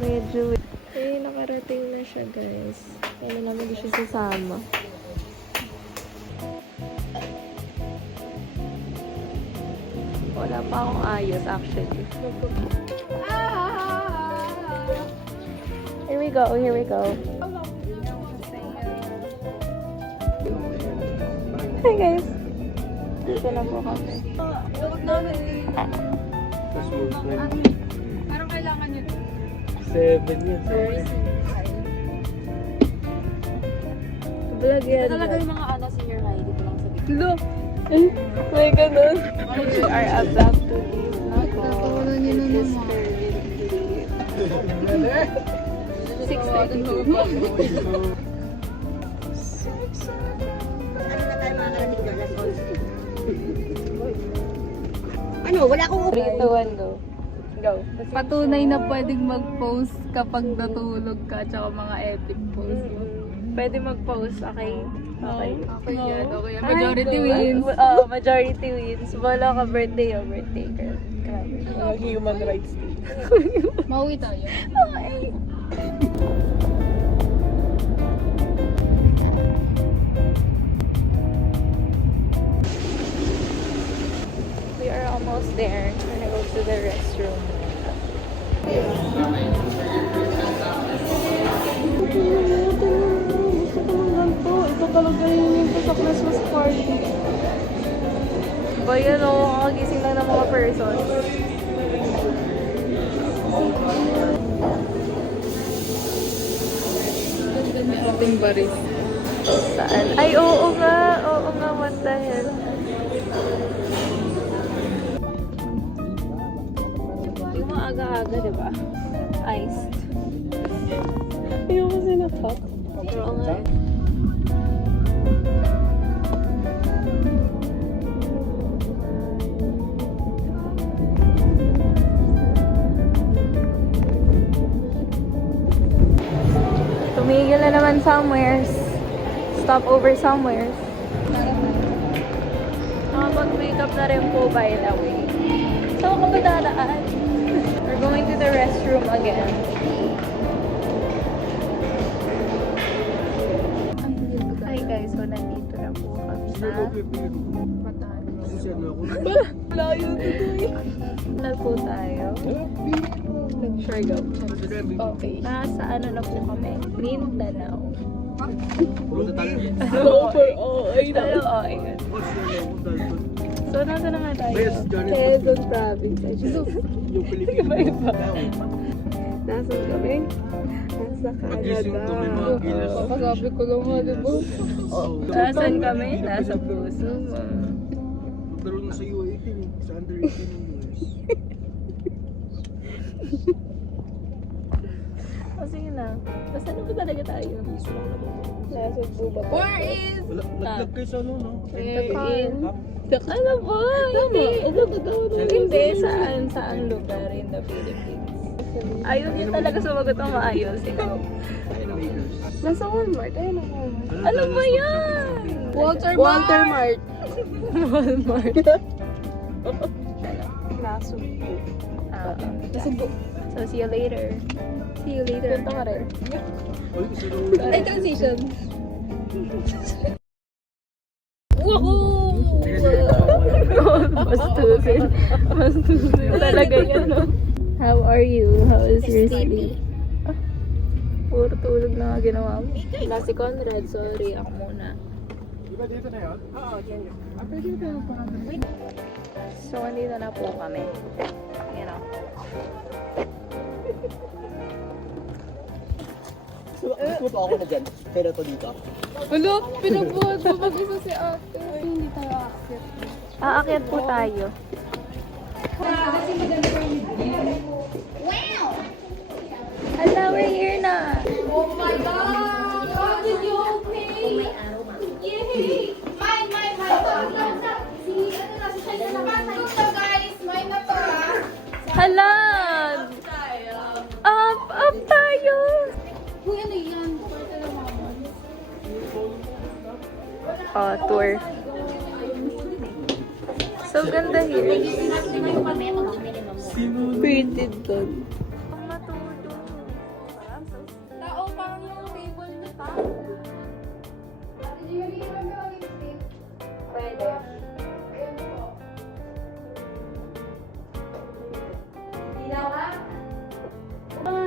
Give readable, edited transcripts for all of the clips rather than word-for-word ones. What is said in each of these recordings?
Medyo... Eh, nakarating na siya, guys. Kaya naman di siya sasama. Wala pa akong ayos, actually. Here we go, here we go. Hi, guys. Dito na po kami. Parang kailangan yun. 7 yun. Vlog yan. Talaga yung mga senior high, dito lang sa dito. Look! May ganun. We are about to leave na po. It is currently 6:32. Ano, wala akong 3, 2, 1, go. Go. Patunay na pwedeng mag-post kapag natulog ka, tsaka mga epic post mo. Pwede mag-post, okay? Okay. Okay yan, okay yan. Ay, Majority go. wins. Oo, majority wins. Wala ka birthday o birthday girl. Grabe. Mga human rights day. Mauwi tayo. Okay. We are almost there. We're gonna go to the restroom. Ito talaga yung sa Christmas party. Ba yan o, kakagising lang ng mga person. Ating baris. Saan? Ay, oo nga. Oo nga, what the hell. Yung mga aga-aga, diba? Iced. Ayoko kasi na-pop. Oo nga. Tumigil na naman somewheres. Stop over somewheres. Nakapag-makeup na rin po, by the way. Saan ka ba dadaan? We're going to the restroom again. Hi guys, so nandito na po kami sa layo dito eh. Na po tayo. Sure go. Okay. Nasa ano na po kami? Mindanao. Ay na. So, nasa na nga tayo? Quezon Province. Yung Pilipino. Nasaan kami? Nasa Canada. Kasabi ko lang nga, diba? Nasaan kami? Nasa puso mo. Pero na sa U18, sa under 18 years. O sige na. Basta na ba talaga tayo? Nasa po ba? Where is? Laglag kayo sa ano, no? Ano ba? Hindi. Hindi. Saan lugar in the Philippines? Ayaw niyo talaga sumagot ang maayos. Ikaw. Nasa Walmart. Ayun ang Walmart. Ano ba yan? Walter Mart. Walmart. Nasubo. Nasubo. So, see you later. See you later. Punta ka rin. Ay, transition. Mastusin. Mastusin talaga yan, no? How are you? How is your sleep? Ah, puro tulog na nga ginawa mo. Wala si Conrad. Sorry, ako muna. Diba dito na yun? Oo, dyan yun. Pwede tayo pa. So, andito na po kami. You know. Gusto pa ako na dyan. Pero to dito. Wala, pinabuhat mo mag-isa si ate. Hindi tayo akit. Aakyat po tayo. Hala, we're here na. Oh my God! How did you okay? Yay! Mine! Si, ano na, si Shai na naman. Ito guys, mine na to ah. Hala! Up tayo! Uy, ano yan? Pwede na mama. Oh, tour. So ganda here. Pretty doon. Ang matulog.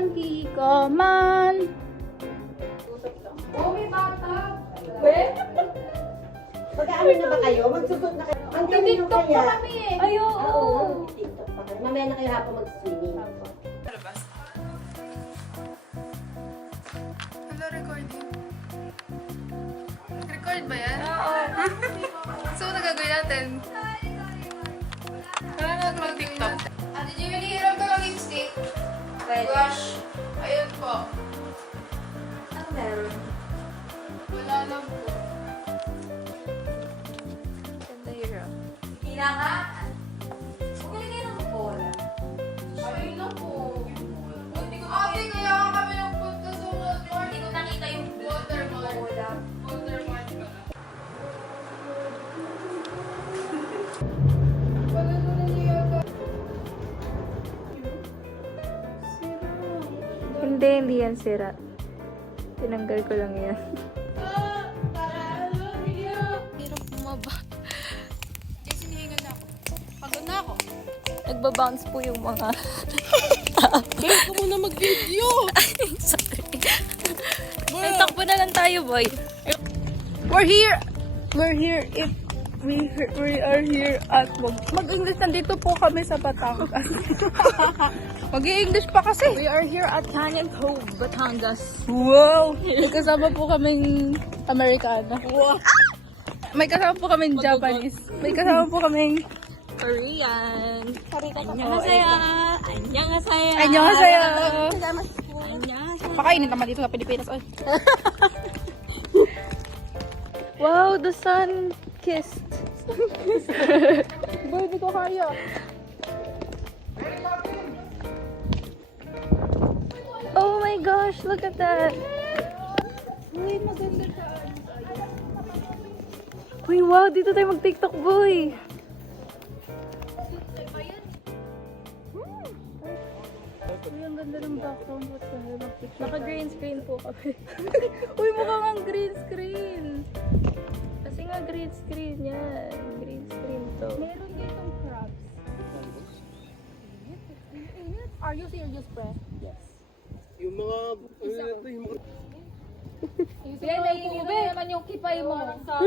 monkey, come on. Oh, may bata. Mag-ano na ba kayo? Magsusot na kayo? Ang dami nyo TikTok kaya. pa kami eh. Ay, oo. Oo, TikTok pa kayo. Mamaya na kayo hapon mag-swimming. Hello, recording. Record ba yan? So, nagagawin natin. Wala na mag-TikTok. Ate Jimmy, hiram ka ng lipstick. Blush. Ayun po. Ano meron? Wala na po. Ganda hero. Kailangan. Bumili kayo ng bola. Ayun na po. Ate, kaya nga kami nagpunta sa Walmart. Hindi ko nakita yung Watermart. Watermart ka na. Wala na nangyayata. Hindi yan sira. Tinanggal ko lang yan. Hirap bumaba. Jesse, hinihingal na ako. Pagod na ako. Nagbabounce po yung mga... Balik ko muna mag-video. Sorry. May takbo na lang tayo, boy. We're here at mag-English. Nandito po kami sa Batangas. Mag-i-English pa kasi. We are here at Canyon Cove, Batangas. Wow! May kasama po kaming Amerikana. Wow! May kasama po kaming Japanese. May kasama po kaming Korean. Annyeonghaseyo. Annyeonghaseyo. Annyeonghaseyo. Pakainit naman dito sa Pilipinas. Oy. Wow, the sun kissed. Boy, di ko kaya. Oh my gosh, look at that. Uy, maganda siya. Uy, wow, dito tayo mag-TikTok, boy. Uy, ang ganda ng background po sa mag-TikTok. Naka-green screen po kami. Uy, mukhang ang green screen. Kasi nga green screen yan. Green screen to. Meron ditong crabs. Are you serious, pre? Yes. Yung mga, ano na ito, yung mga... Yan, naiinibig naman yung kipay mo. Ikaw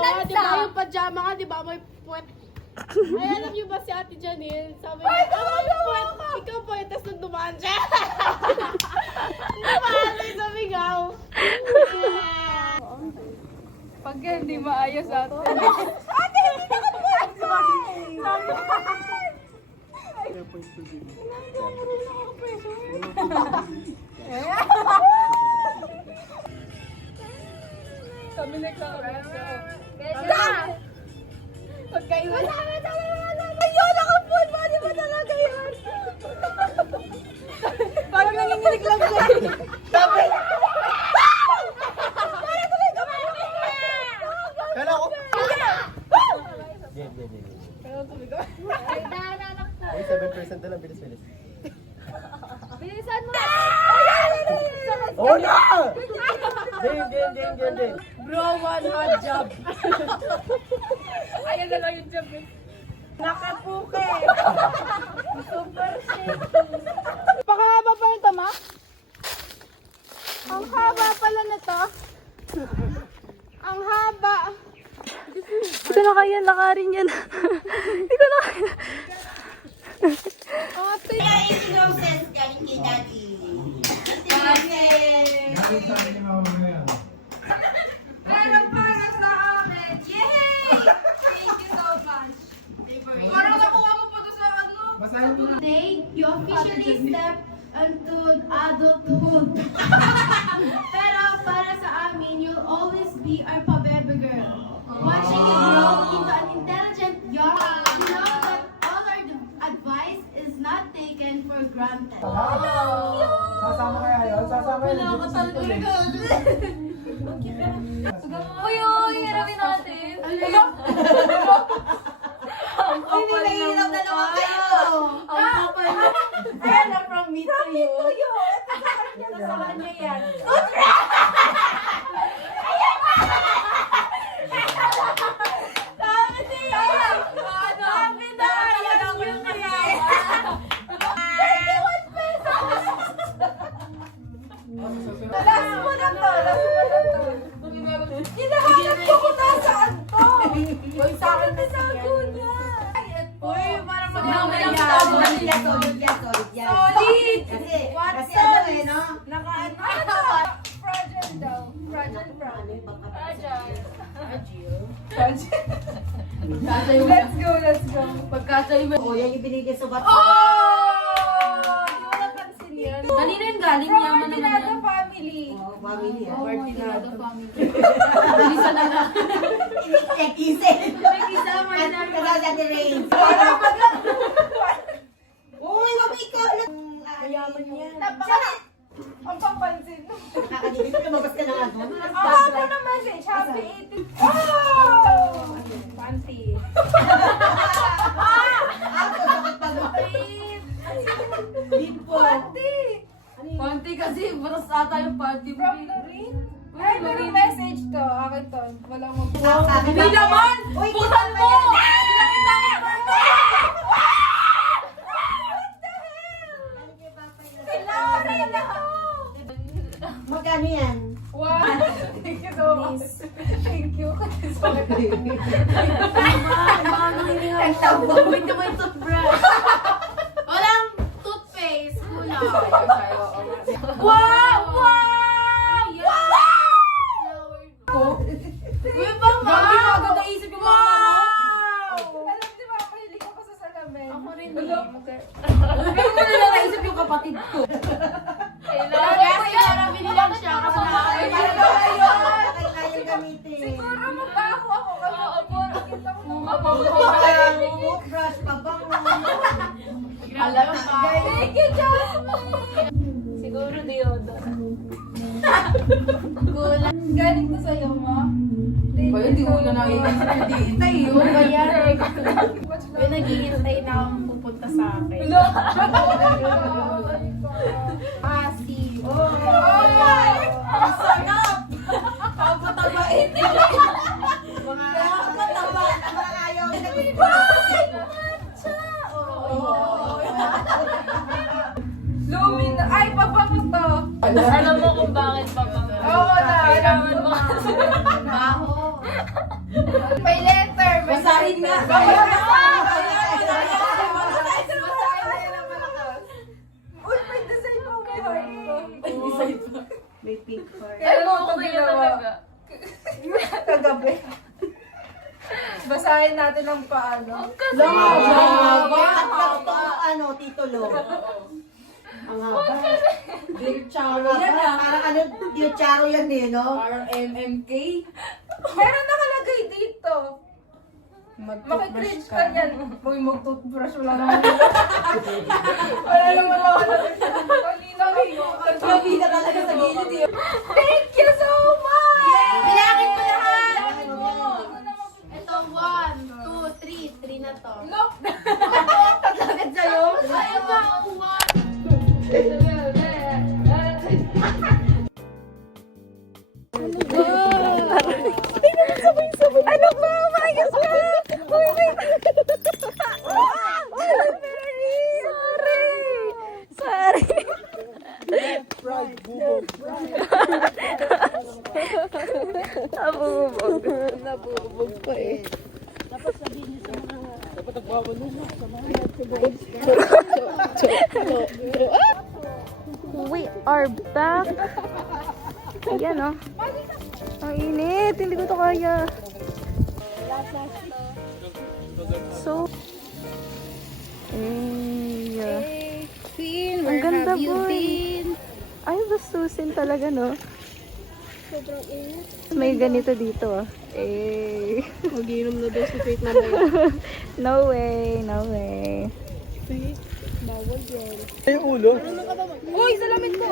nga, di ba yung pajama ka, di ba may puwet? Ay, alam niyo ba si Ate Janine? Sabi niya, puwet, ikaw puwet, tapos nung dumaan siya. Dumaan siya sa bigaw. Pag hindi maayos ate. Kaya po yung tubig. Kami na kami. Pagkaiwan. Ayun, nakapun! Mali ba talaga yan? Parang nanginginig lang siya. Sabi! Kala ko! Ay, 7% na lang, bilis-bilis. Bilisan mo! Oh, no! Din. Bro, one hot job. Ayan na lang yung job eh. Nakapuke. Super sick. Pakahaba pa yung tama? Ang haba pala na to. Ang haba. Hindi ko na kaya, nakarin yan. Hindi ko na kaya. Ate. Innocent galing kay Daddy. Meron para sa amin. Yay! Thank you so much. Parang nakuha mo pa to sa ano. Today, you officially step into adulthood. Pero para sa amin, you'll always be our pabebe girl. Watching you grow into an intelligent young, you know that all our advice is not taken for granted. Sasama kaya yun? Sasama yun? Uy, hirapin natin. Ang nahihirap na naman kayo! Ang kapal na. Ayan na, from me to you. Sa kanya yan. Sabi niya! Sabi na! Ayan ako yung kaya. Solid yan, solid yan, solid yan. Solid! Kasi What's ano eh, no? Naka-ano? Fragile daw. Fragile. Let's go, let's go. Oo, yan yung binigay sa bato. Oh! Di mo napansin yan. Kanina yung galing, From yaman naman Martinado yan. family. Oo, family yan. Martinado family. Inisip. May isa, Martinado. Kasama sa rain. Para pag Uy, wag ikaw. mayaman yan. Napaka... Ang papansin. Nakakadilis, lumabas ka na nga doon. Ako na message. Happy 18th. Oh! Fancy. Ako, sakit pa doon. Bimpo. Fancy. Panty kasi, butas ata yung party mo. From Noreen? Ay, may message to. Akin to. Walang mag... Hindi naman! Uy, Putan mo! Lauren ako! Magkano yan? Wow! Thank you so much. Thank you. Wait naman yung toothbrush. Walang toothpaste. Kulang. Wow! Wow! Uy, pa, ma! Grabe, Agad naisip yung mga Alam di ba, mahilig ako sa salamin. Ako rin. Hello? Pero mo na lang naisip yung kapatid ko. Kasi parang binilang siya kasi Kailangan gamitin. Siguro magbaho ako kasi ako nakita ko nung Toothbrush, pabango. alam pa. Thank you, Jasmine! Siguro deodorant. Galing to sa'yo, ma. Ba, hindi ko na nakikita. Hindi, itay yun. May naghihintay na akong pupunta sa akin. Hello? Asi. Oh! Ang sarap! Papatabain nila. Mga mataba. Mga ayaw. Lumin na. Ay, pabango to. Alam mo kung bakit pa pa. Oo na. Kailangan mo. Baho. May letter. May Basahin nga. Basahin na. Basahin na. Basahin na malakas. Uy, may design pa may heart ko. May picture. Ano Ano ito kaya ginawa? talaga? Kagabi. Basahin natin ang paano. At gusto ko ano, titulo. Ang haba. Big Ang chow. haba. Parang ano, yung charo yan eh, no? Parang MMK. Meron nakalagay dito. Makikringe ka yan. Uy, mag-toothbrush. Wala naman. Wala naman ako. Kanina kayo. Pagpapita talaga sa gilid eh. Thank you so much! Bilangin mo lahat! Bilangin mo. Ito, 1, 2, 3. 3 na to. Look! Agad sa'yo? Ay, ba? 1. Ano ba? Mayos ka! Uy, wait! Sorry! Pride, bubog. Nabubog. Nabubog pa eh. Dapat nagbawal nun sa mga We are back. Ayan o. Ang init. Hindi ko to kaya. So, Queen, ang ganda boy. Ay, bastusin talaga no. sobrang init. May ganito dito. Eh. Mag-inom na daw si Faith na No way, no way. Bawal yan. Ay, yung ulo. Uy, salamin ko.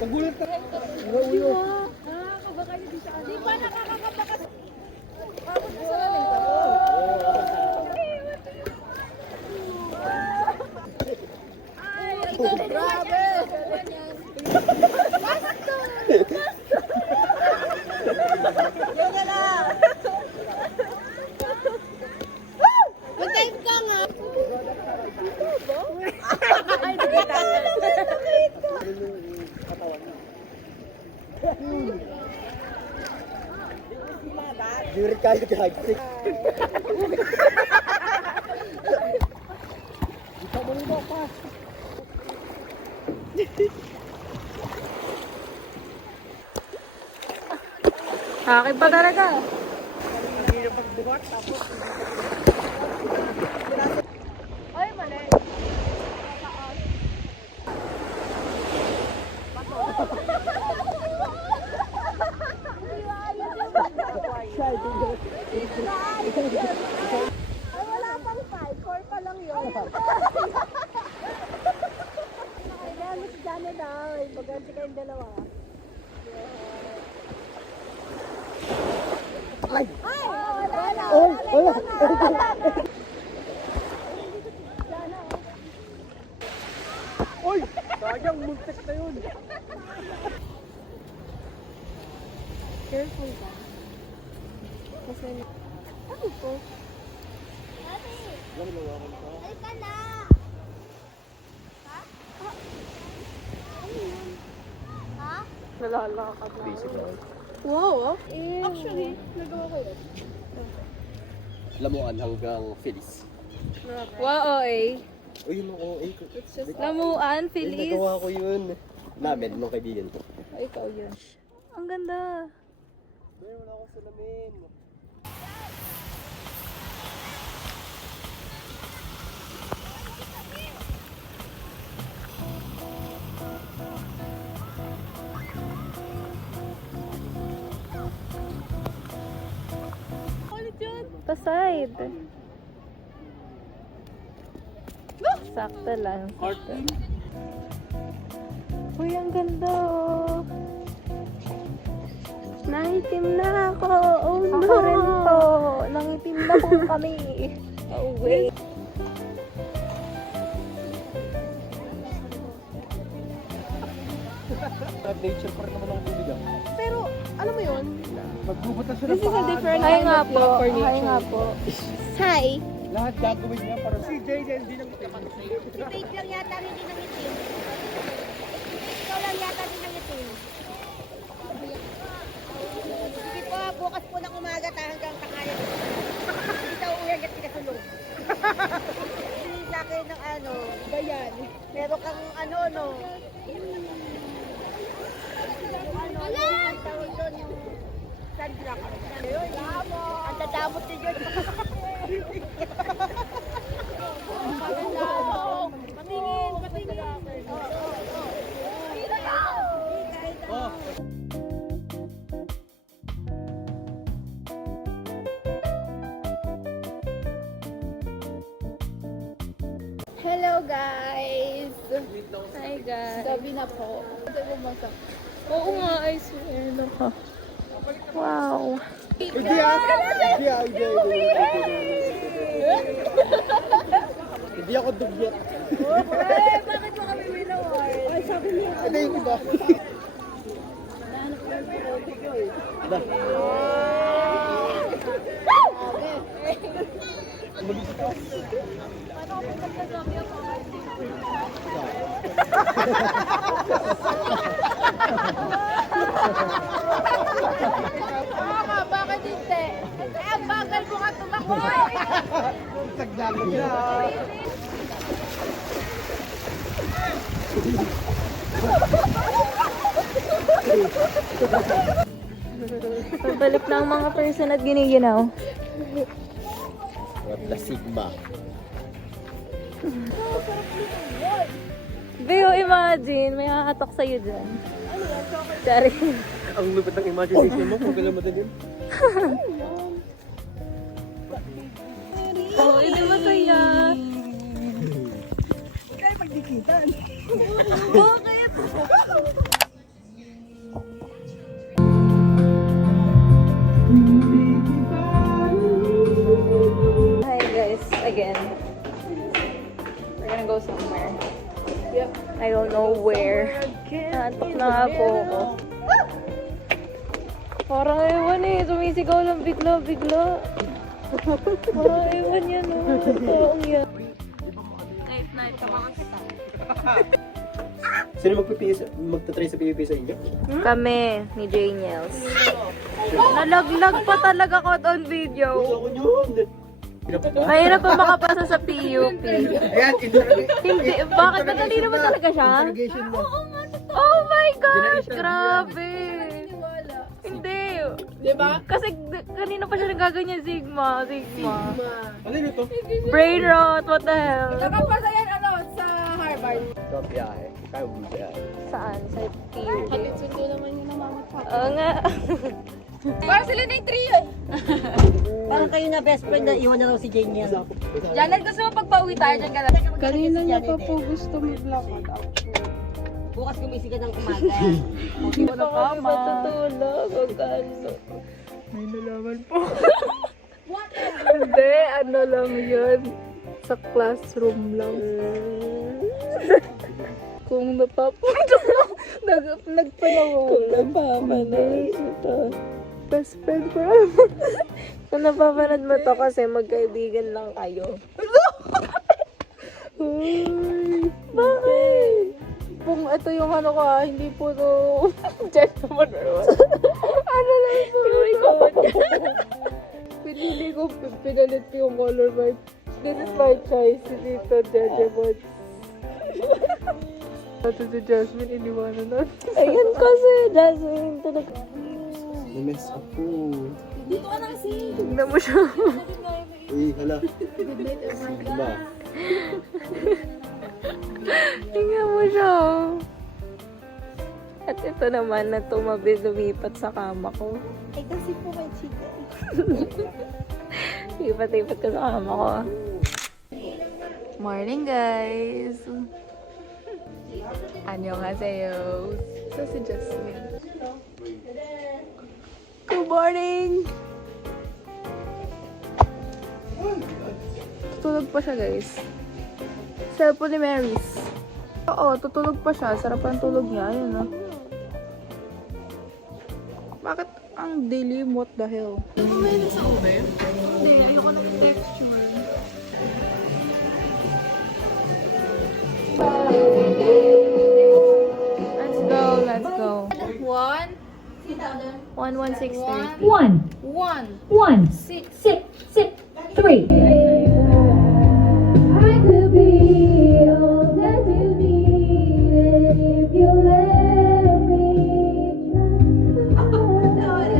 Pagulat ka. Yung ulo. Di ba nakakakabakas? Mag-type ka nga. Di rin kaya kahagtik. Bangga pa. Akin pa talaga. Ang hirap magbuhat tapos Ay, mali. Uy! Sayang, muntik na yun. Careful ka. Kasi, ano po? Nalalakad na. Basic lang. Wow, actually, nagawa ko yun. Lamuan hanggang Phyllis. Wow, eh. Uy, yun ako. Lamuan, Feliz. Nagawa ko yun. Namin, nung kaibigan ko. Ay, ikaw yun. Ang ganda. Wala akong salamin. Pa-side. Sakto lang. Uy, ang ganda oh. Nangitim na ako. Oh no. Ako rin po. Nangitim na po kami. Oh wait. Nature pa rin naman ang tubig ah. Pero, alam mo yun? Magbubutas siya This is a different Hi nga po. Hi nga po. Hi. Lahat gagawin niya para si JJ hindi nang Fake lang yata hindi nangitim. Ikaw lang yata hindi nangitim. Sige po, bukas po ng umaga hanggang tanghali. Hindi daw uwi hanggang tinasulog. Hindi sa akin ng ano, ba yan? Meron kang ano, no? Ang tawag doon yung sunblock. Ayun, ang dadamot ni George. Patingin, patingin. Hello guys! Hi guys! Sabi na po. Oo nga, I swear na ka. Wow! Hindi ah! Hindi ah! Hindi ako dugyot. Bakit mo kami winawar? Ay, sabi niya. Hindi yung iba. Bakit hindi? Ang bagal mo ka tumakbo Tagdagan niya. Balik na ang mga person at giniginaw. What the Sigma? Beo, imagine, may hakatok sa'yo dyan. Sorry. Ang lupit ng imagination mo kung kailan matalim. Oo, hindi masaya. Kaya pagdikitan. Bakit? Hi guys, again. We're gonna go somewhere. Yep. I don't know where. Nantok na nga po ako. Parang ewan eh, sumisigaw lang bigla-bigla. Parang ewan yan oh. Taong yan. Night, tabangan kita. Sino magtatry sa PVP sa inyo? Kami, ni Janiels. Nalaglag pa talaga ko on video. Gusto ko yun. Mahirap pa makapasa sa PUP. Ayan, Hindi, bakit? Madali naman talaga siya? interrogation mo. Oh my gosh! Grabe! Hindi. Diba? Kasi kanina pa siya nagaganyan, Sigma. Ano yun ito? Brain rot, what the hell? Nakapasa yan sa Harvard. Ito biyahe. Kaya mo biyahe. Saan? Sa PUP? Sundo naman yun ng mama at Oo nga. Para sila na yung trio eh. Parang kayo na best friend na iwan na raw si Jane yan. Janet, gusto mo pagpauwi tayo dyan ka na? Kanina niya pa po gusto mag-vlog. Bukas gumising ka ng umaga. Hindi mo na kami matutulog. Ano? May nalaman po. Hindi, ano lang yun. Sa classroom lang. Kung napapunta nagpanawan. Kung napapanood mo to. Best friend forever. Kung napapanood mo to kasi magkaibigan lang kayo. Uy, bakit? Kung ito yung ano ka, hindi po to gentleman or what? Ano lang po ito? Pinili ko, pinalit ko yung color vibe. This is my choice, dito, Jejemon. Ito si Jasmine, iniwanan na. Ayun kasi, Jasmine, talaga. Na-mess up po. Tignan mo siya. Uy, hala. Diba? Tingnan mo siya. At ito naman na tumabi lumipat sa kama ko. Ay kasi po may chika. Lipat-lipat ka sa kama ko. Morning guys! Annyeonghaseyo! So si Jasmine. Good morning! Tutulog pa siya guys. Cellphone ni Mary's. Oo, tutulog pa siya. Sarap ang tulog niya. Ayun ah. Bakit ang dilim? What the hell? Kumain sa ube? Hindi, ayoko na yung texture. Let's go. 11630. 1, 6, 3. I could be all that you need if you let me try.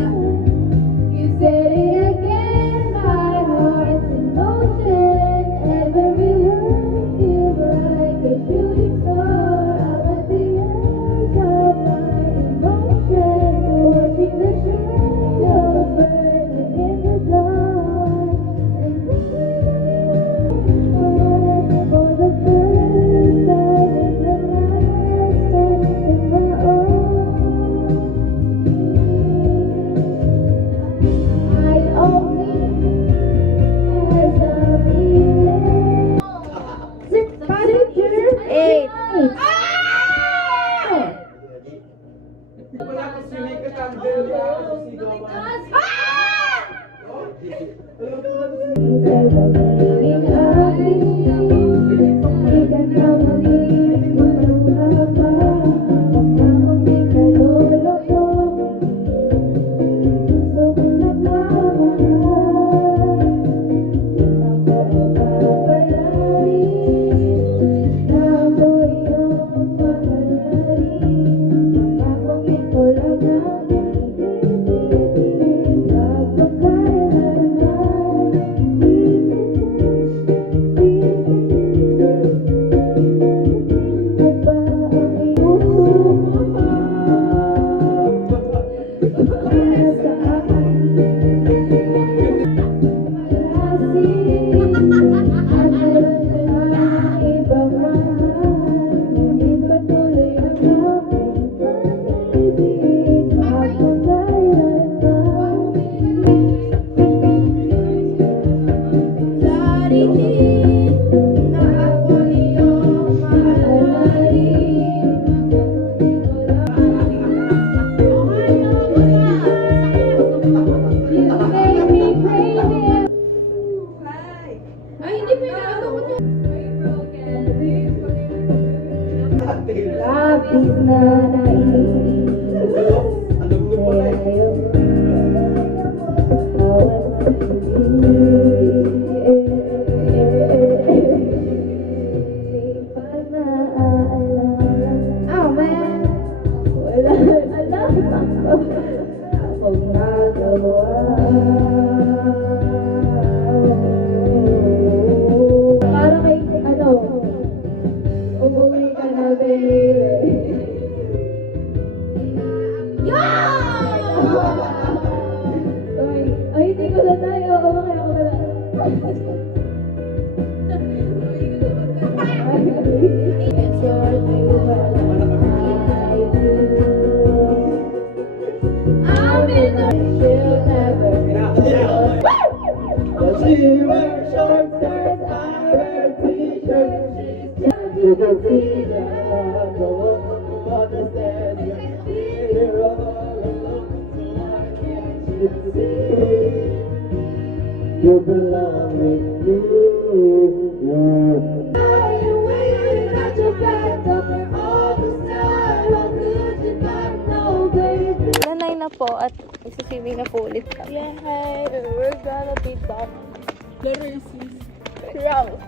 You said it again, my heart's in motion. Every word feels like a shooting star. I'm at the edge of my emotions, watching the shadows burning in the dark. And for the first time and the last time in my own, I only as a feeling. 6, 5, 8. Lapis na naiinis sa'yo. Bawat sandali You belong with me. Nanay na po at isa-swimming na po ulit kami. Yay! We're gonna be done. The race is wrong.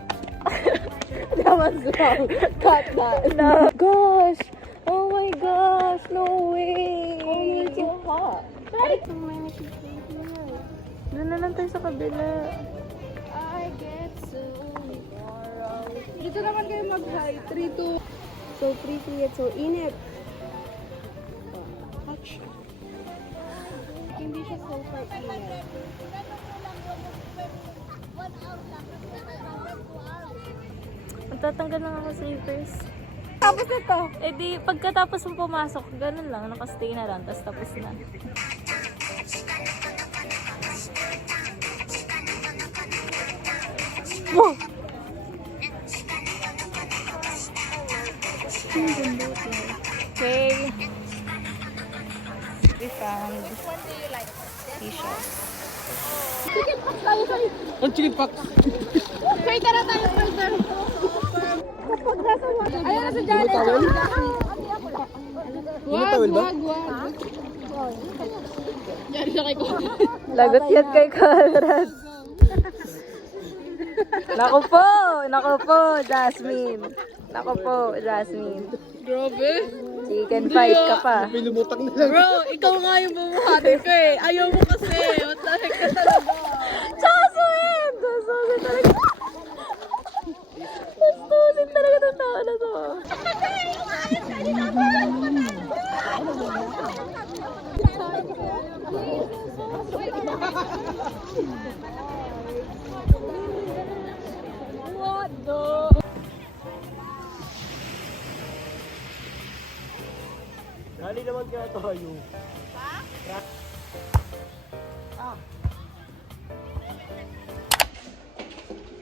That was wrong. Cut that. No. Gosh! Oh my gosh! No way! Oh, it's so hot. Right? Doon na lang tayo sa kabila. I get so tomorrow. Dito naman kayo mag-hi. 3, 2. So pretty at so init. Touch. Hindi siya super init. Magtatanggal lang ako slippers. Tapos na to. Eh di, pagkatapos mo pumasok, ganun lang, nakastay na lang, tapos tapos na. Wow! Okay. We found seashells. Ang chicken pox. Filter na tayo, filter. Kapag nasa water. Ayun na sa challenge. Tawil ba? Yan siya kay ko. Lagot yan kay Conrad. Naku po, Jasmine. Naku po, Jasmine. Grabe. Chicken fight ka pa. May lumutang na lang. Bro, ikaw nga yung bumuhati ko eh. Ayaw mo kasi. What the heck ka talaga? Jasmine! Jasmine talaga. Jasmine talaga ng tao na to. What the? Dali naman kaya tayo.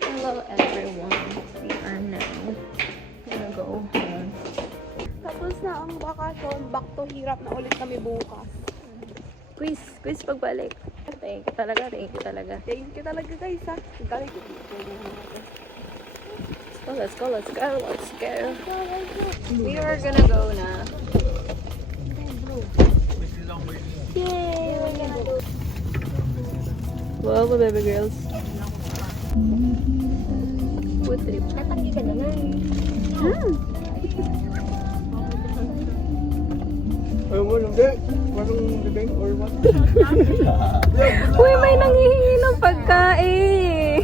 Hello everyone. We are now gonna go home. Tapos na ang bakasyon. Back to hirap na ulit kami bukas. Quiz pagbalik. Thank you talaga. Thank you talaga guys ha. Galing ko. Let's go. We are gonna go na. Yay! We're gonna go. Wow, baby girls. Food trip. Natanggi ka na nga eh. Ayaw mo lang, di. Parang bibeng or what? Uy, may nanghihingi ng pagkain.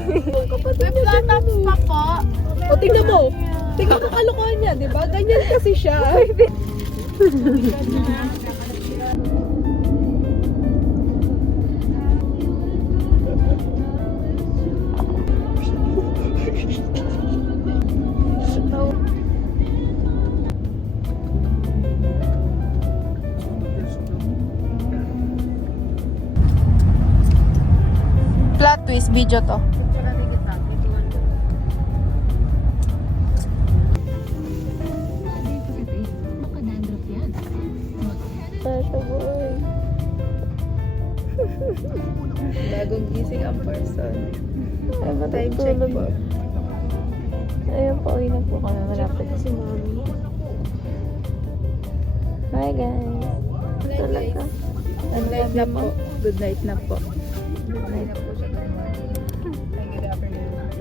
May platams pa po. O, tingnan mo. Tingnan mo kalokohan niya, di ba? Ganyan kasi siya. Plot twist video to. Sasha boy. Bagong gising ang person. Ay, Time check matutulog. po. Ayun, pauwi na po kami. Malapit na si mommy. Bye guys. Tulog ka. Good night na po. Good night na po. Good night. Good afternoon.